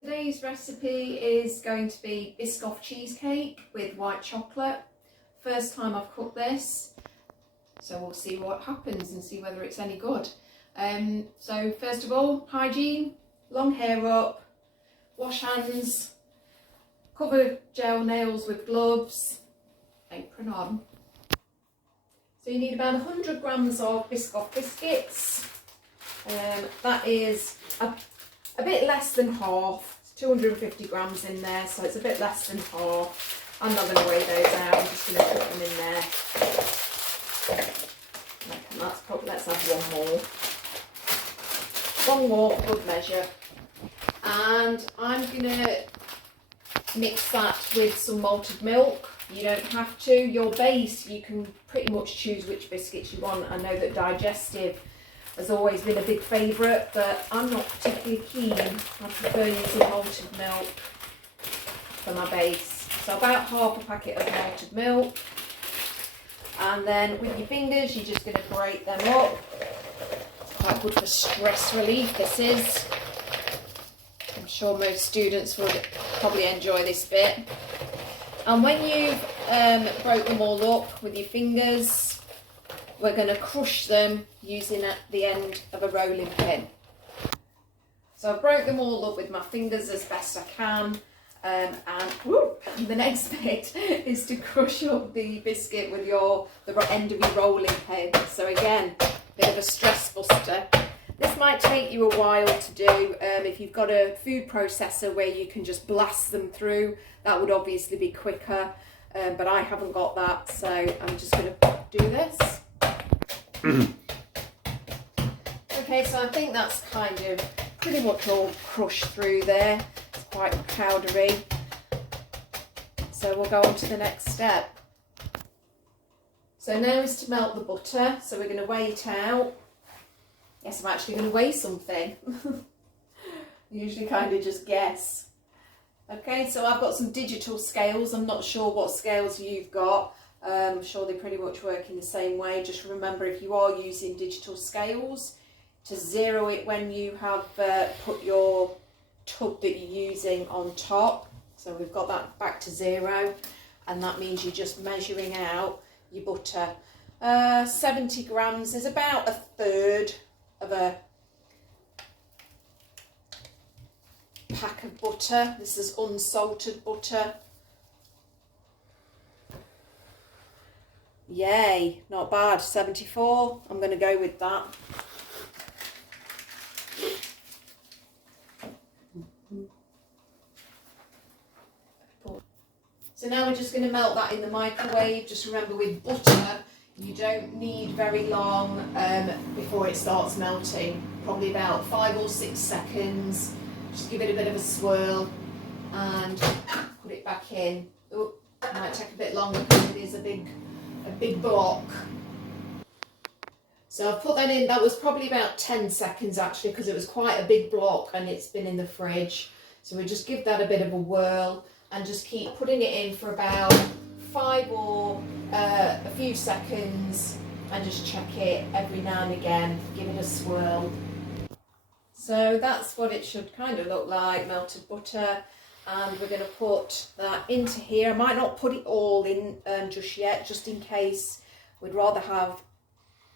Today's recipe is going to be Biscoff cheesecake with white chocolate. First time I've cooked this, so we'll see what happens and see whether it's any good. So first of all, hygiene, long hair up, wash hands, cover gel nails with gloves, apron on. So you need about 100 grams of Biscoff biscuits. That is a bit less than half. It's 250 grams in there, so it's a bit less than half. I'm not going to weigh those out, I'm just going to put them in there. That's probably, let's have one more. One more, good measure. And I'm going to mix that with some malted milk. You don't have to. Your base, you can pretty much choose which biscuits you want. I know that digestive has always been a big favourite, but I'm not particularly keen. I prefer using malted milk for my base. So about half a packet of malted milk. And then with your fingers, you're just going to grate them up. It's quite good for stress relief, this is. I'm sure most students would probably enjoy this bit. And when you've broke them all up with your fingers, we're going to crush them using at the end of a rolling pin. So I broke them all up with my fingers as best I can. And the next bit is to crush up the biscuit with the end of your rolling pin. So again, a bit of a stress buster. This might take you a while to do. If you've got a food processor where you can just blast them through, that would obviously be quicker. But I haven't got that, so I'm just going to do this. Okay, so I think that's kind of pretty much all crushed through there. It's quite powdery. So we'll go on to the next step. So now is to melt the butter. So we're going to weigh it out. Yes, I'm actually going to weigh something. Usually kind of just guess. Okay, so I've got some digital scales. I'm not sure what scales you've got. I'm sure they pretty much work in the same way. Just remember, if you are using digital scales, to zero it when you have put your tub that you're using on top. So we've got that back to 0, and that means you're just measuring out your butter. 70 grams is about a third of a pack of butter. This is unsalted butter. Yay, not bad. 74. I'm going to go with that. So now we're just going to melt that in the microwave. Just remember, with butter, you don't need very long before it starts melting. Probably about 5 or 6 seconds. Just give it a bit of a swirl and put it back in. Oh, it might take a bit longer because it is a big block. So I've put that in. That was probably about 10 seconds actually, because it was quite a big block and it's been in the fridge. So we just give that a bit of a whirl and just keep putting it in for about 5 or a few seconds, and just check it every now and again. Give it a swirl. So that's what it should kind of look like, melted butter. And we're going to put that into here. I might not put it all in just yet, just in case. We'd rather have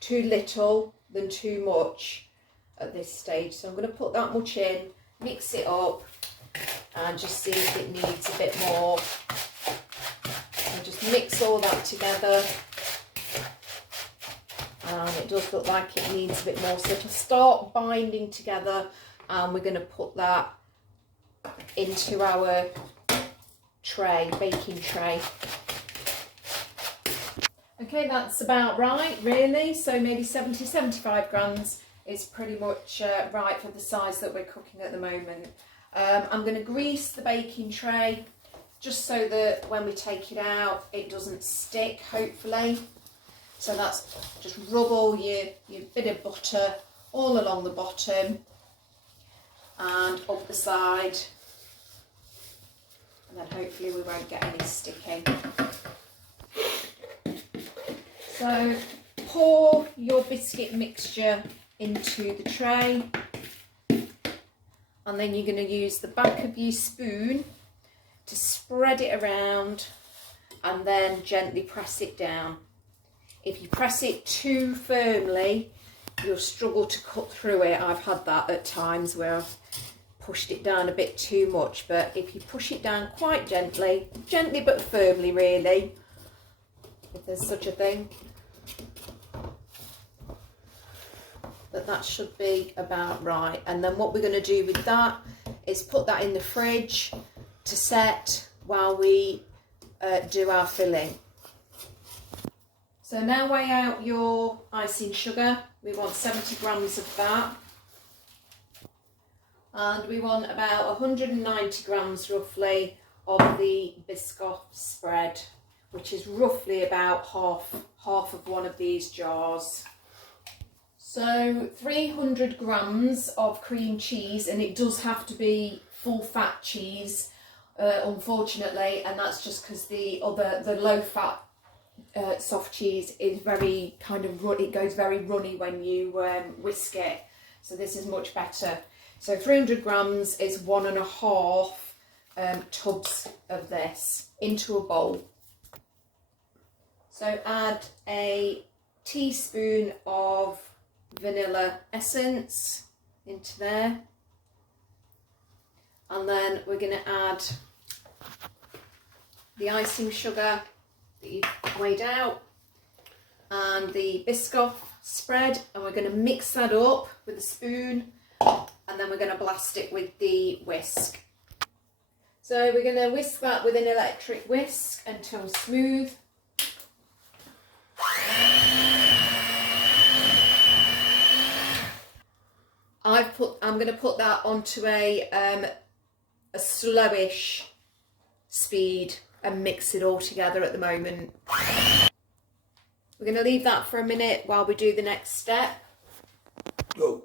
too little than too much at this stage. So I'm going to put that much in, mix it up, and just see if it needs a bit more. So just mix all that together. And it does look like it needs a bit more. So to start binding together, we're going to put that into our tray, baking tray. Okay, that's about right, really. So maybe 70-75 grams is pretty much right for the size that we're cooking at the moment. I'm going to grease the baking tray just so that when we take it out, it doesn't stick, hopefully. So that's just rub all your bit of butter all along the bottom and up the side. And then hopefully we won't get any sticking. So pour your biscuit mixture into the tray and then you're going to use the back of your spoon to spread it around and then gently press it down. If you press it too firmly, you'll struggle to cut through it. I've had that at times where I've pushed it down a bit too much, but if you push it down quite gently but firmly really, if there's such a thing, that should be about right. And then what we're going to do with that is put that in the fridge to set while we do our filling. So now weigh out your icing sugar. We want 70 grams of that, and we want about 190 grams roughly of the Biscoff Spread, which is roughly about half of one of these jars. So 300 grams of cream cheese, and it does have to be full fat cheese, unfortunately, and that's just because the low fat soft cheese is very kind of it goes very runny when you whisk it, so this is much better. So 300 grams is 1.5 tubs of this into a bowl. So add a teaspoon of vanilla essence into there, and then we're going to add the icing sugar that you've weighed out and the Biscoff Spread, and we're going to mix that up with a spoon, and then we're going to blast it with the whisk. So we're going to whisk that with an electric whisk until smooth. I'm going to put that onto a slowish speed and mix it all together at the moment. We're going to leave that for a minute while we do the next step. Go.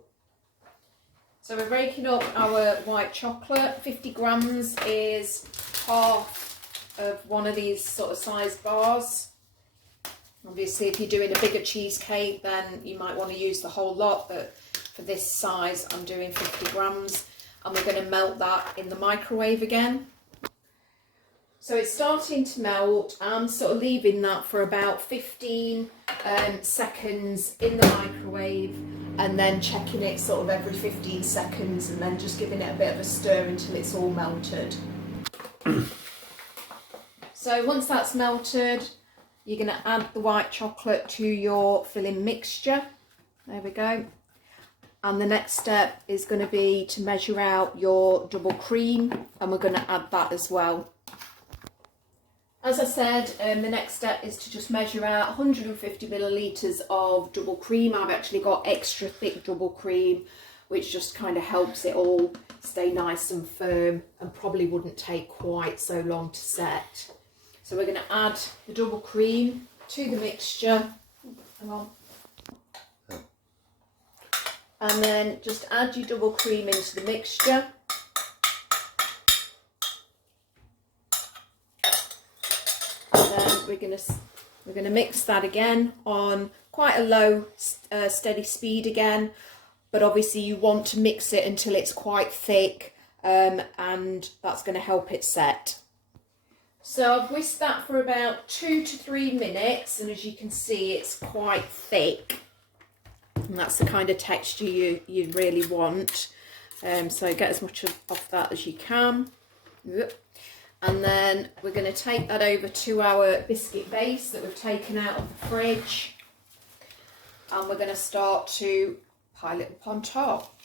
So we're breaking up our white chocolate. 50 grams is half of one of these sort of sized bars. Obviously, if you're doing a bigger cheesecake, then you might want to use the whole lot, but for this size, I'm doing 50 grams, and we're going to melt that in the microwave again. So it's starting to melt. I'm sort of leaving that for about 15 seconds in the microwave, and then checking it sort of every 15 seconds, and then just giving it a bit of a stir until it's all melted. So once that's melted, you're going to add the white chocolate to your filling mixture. There we go. And the next step is going to be to measure out your double cream, and we're going to add that as well. As I said, the next step is to just measure out 150 millilitres of double cream. I've actually got extra thick double cream, which just kind of helps it all stay nice and firm, and probably wouldn't take quite so long to set. So we're going to add the double cream to the mixture. Hang on. And then just add your double cream into the mixture. And then we're gonna mix that again on quite a low steady speed again, but obviously you want to mix it until it's quite thick, and that's going to help it set. So I've whisked that for about 2 to 3 minutes, and as you can see, it's quite thick. And that's the kind of texture you really want. So get as much of that as you can. And then we're going to take that over to our biscuit base that we've taken out of the fridge. And we're going to start to pile it up on top.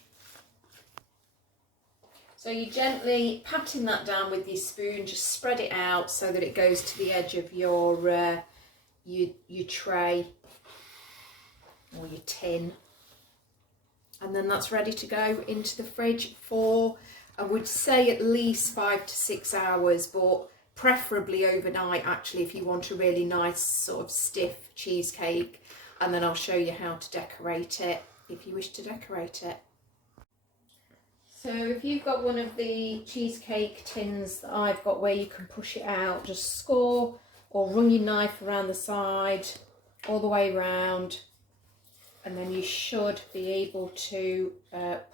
So you're gently patting that down with your spoon, just spread it out so that it goes to the edge of your tray or your tin, and then that's ready to go into the fridge for, I would say, at least 5 to 6 hours, but preferably overnight actually, if you want a really nice sort of stiff cheesecake. And then I'll show you how to decorate it if you wish to decorate it. So if you've got one of the cheesecake tins that I've got where you can push it out, just score or run your knife around the side all the way around, and then you should be able to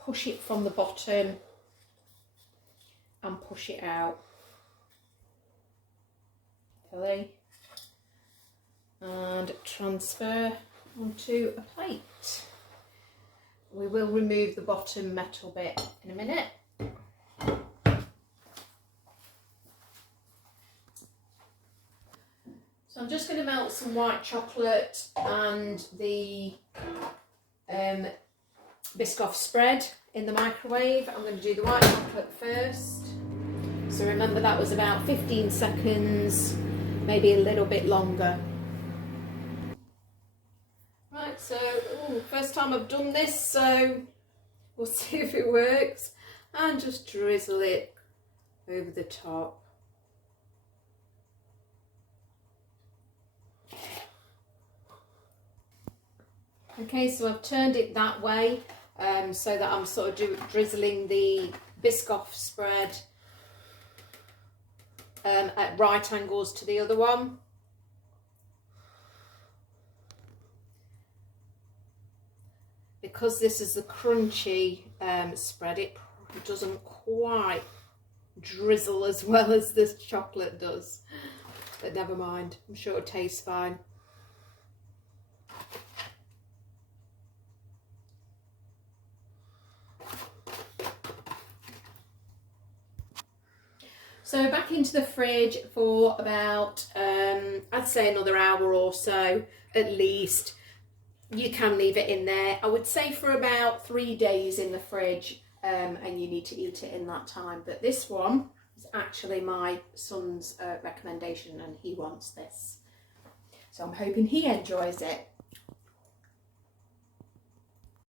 push it from the bottom and push it out. Filling. And transfer onto a plate. We will remove the bottom metal bit in a minute. So I'm just going to melt some white chocolate and the Biscoff Spread in the microwave. I'm going to do the white chocolate first. So remember that was about 15 seconds, maybe a little bit longer. Right, so first time I've done this, so we'll see if it works. And just drizzle it over the top. Okay, so I've turned it that way so that I'm sort of drizzling the Biscoff Spread at right angles to the other one. Because this is the crunchy spread, it doesn't quite drizzle as well as this chocolate does. But never mind, I'm sure it tastes fine. So back into the fridge for about, I'd say another hour or so at least. You can leave it in there. I would say for about 3 days in the fridge, and you need to eat it in that time. But this one is actually my son's recommendation and he wants this. So I'm hoping he enjoys it.